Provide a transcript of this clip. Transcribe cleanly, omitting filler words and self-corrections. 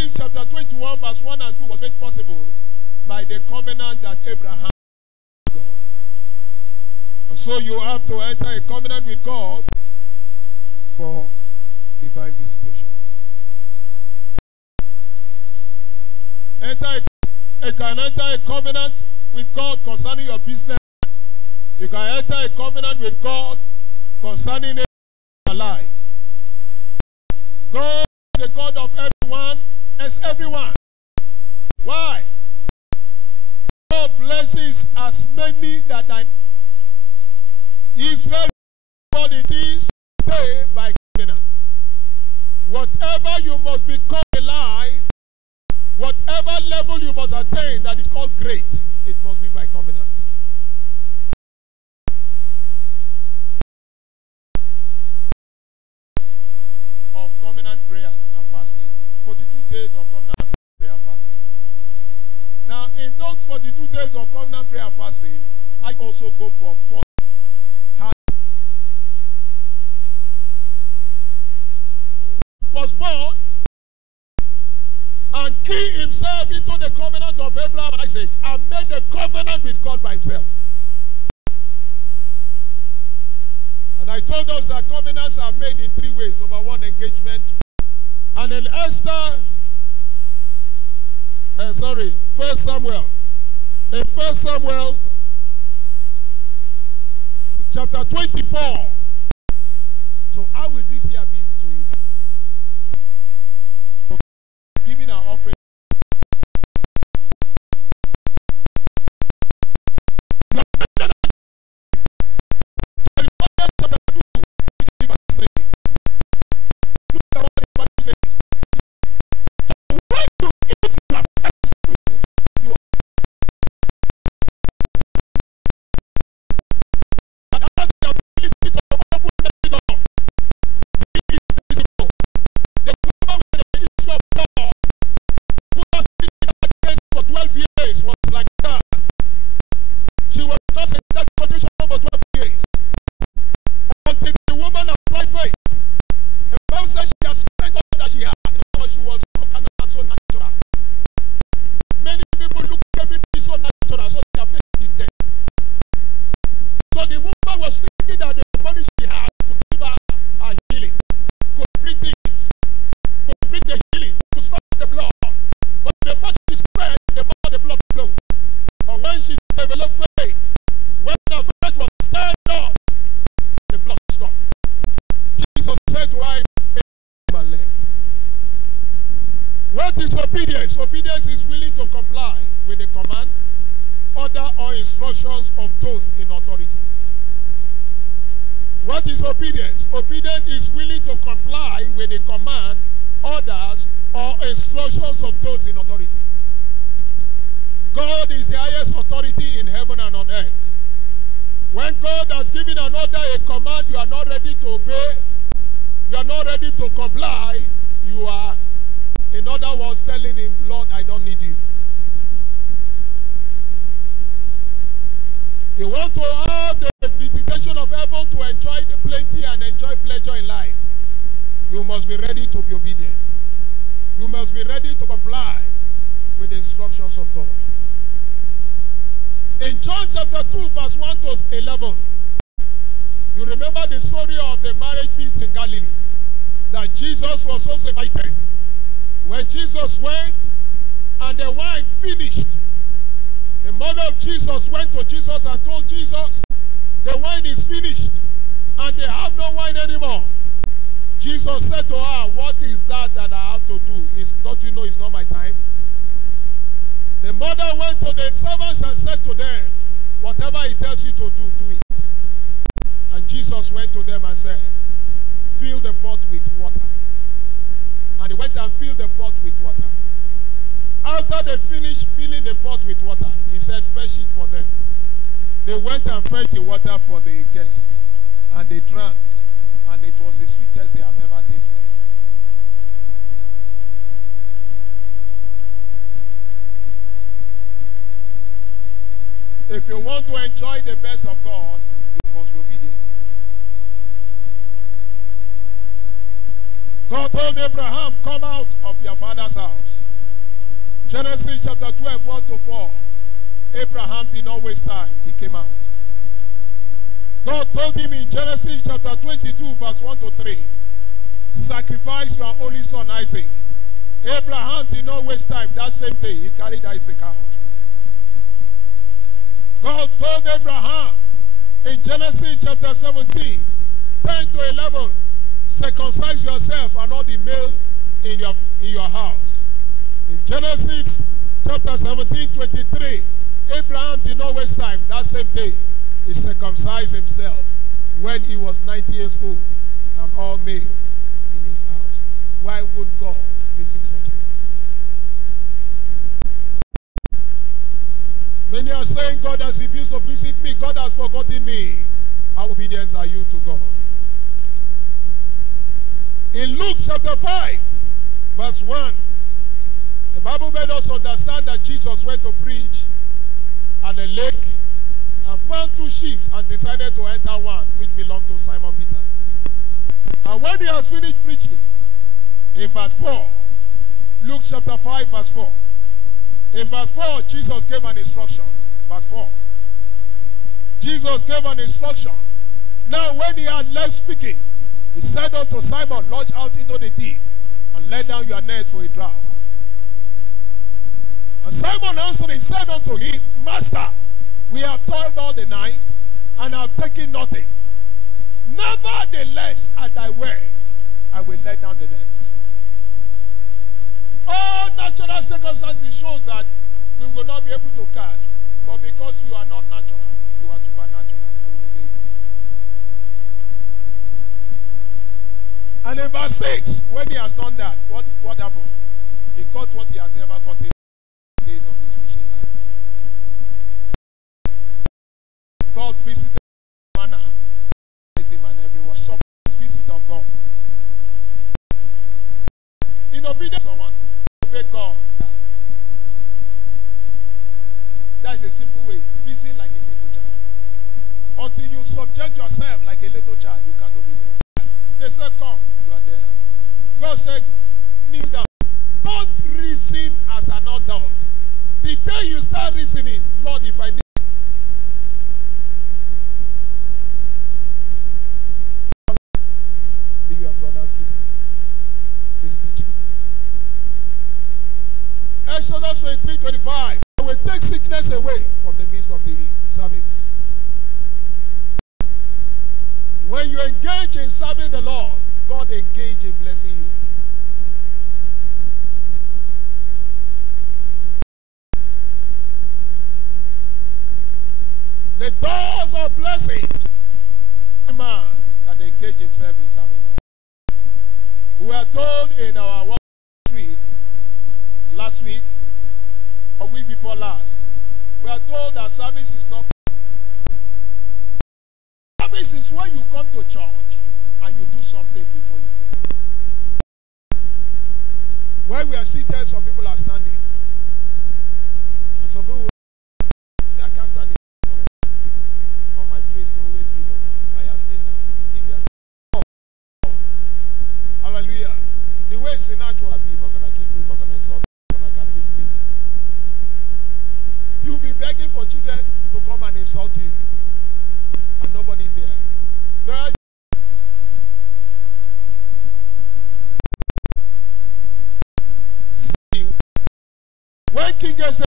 Genesis chapter 21 verse 1 and 2 was made possible by the covenant that Abraham had with God. And so you have to enter a covenant with God for divine visitation. You can enter a covenant with God concerning your business. You can enter a covenant with God concerning your life. God is a God of everyone, as everyone. Why? God blesses as many that are Israel. What it is, stay by covenant. Whatever you must become in life, whatever level you must attain that is called great, it must be by covenant. Of covenant prayers and fasting. 42 days of covenant prayer and fasting. Now, in those 42 days of covenant prayer and fasting, I also go for 40. Was born and key himself into the covenant of Abraham and Isaac and made a covenant with God by himself. And I told us that covenants are made in 3 ways. Number 1, engagement. And in First Samuel. In 1 Samuel chapter 24. So how will this year be to you? Giving our offering. Obedience. Obedience is willing to comply with the command, order, or instructions of those in authority. What is obedience? Obedience is willing to comply with the command, orders, or instructions of those in authority. God is the highest authority in heaven and on earth. When God has given an order, a command, you are not ready to obey, you are not ready to comply, you are, in other words, telling him, Lord, I don't need you. You want to have the visitation of heaven to enjoy the plenty and enjoy pleasure in life. You must be ready to be obedient. You must be ready to comply with the instructions of God. In John chapter 2, verse 1 to 11, you remember the story of the marriage feast in Galilee, that Jesus was also invited. When Jesus went and the wine finished, the mother of Jesus went to Jesus and told Jesus, the wine is finished and they have no wine anymore. Jesus said to her, what is that I have to do? Don't you know it's not my time? The mother went to the servants and said to them, whatever he tells you to do, do it. And Jesus went to them and said, fill the pot with water. And he went and filled the pot with water. After they finished filling the pot with water, he said, fetch it for them. They went and fetched the water for the guests. And they drank. And it was the sweetest they have ever tasted. If you want to enjoy the best of God, you must be obedient. God told Abraham, come out of your father's house. Genesis chapter 12, 1 to 4. Abraham did not waste time. He came out. God told him in Genesis chapter 22, verse 1 to 3, sacrifice your only son Isaac. Abraham did not waste time. That same day, he carried Isaac out. God told Abraham in Genesis chapter 17, 10 to 11, circumcise yourself and all the male in your house. In Genesis chapter 17, 23, Abraham did not waste time. That same day, he circumcised himself when he was 90 years old and all male in his house. Why would God visit such a man? Many are saying God has refused to visit me. God has forgotten me. How obedient are you to God? In Luke chapter 5, verse 1, the Bible made us understand that Jesus went to preach at a lake and found two ships and decided to enter one which belonged to Simon Peter. And when he has finished preaching, in verse 4, Luke chapter 5, verse 4, in verse 4, Jesus gave an instruction. Verse 4. Jesus gave an instruction. Now when he had left speaking, he said unto Simon, launch out into the deep and let down your net for a draught. And Simon answering said unto him, Master, we have toiled all the night and have taken nothing. Nevertheless, at thy word, I will let down the net. All natural circumstances shows that we will not be able to catch. But because you are not natural, you are supernatural. I will obey you. And in verse 6, when he has done that, what happened? He got what he has never gotten in the days of his fishing life. God visited manna, him and everyone. Surprise visit of God. In obedience to someone, obey God. That is a simple way. Listen like a little child. Until you subject yourself like a little child, you can't obey God. They said, come, you are there. God said, kneel down. Don't reason as an adult. The day you start reasoning, Lord, if I need be your brother's keeper. Please teach him. Exodus 23:25. I will take sickness away from the midst of the service. When you engage in serving the Lord, God engage in blessing you. The doors of blessing. A man can engage himself in serving God. We are told in our work retreat last week, or week before last, we are told that service is not. Service is when you come to church and you do something before you go. Where we are seated, some people are standing. And some people say, I can't stand it. On my face to always be normal. I have stayed now. If you are saying, oh. Hallelujah. The way Sinatra will be, not going to kick me, not going to insult me, not going to carry me. You'll be begging for children to come and insult you. And nobody's there. Girl, see, when King said,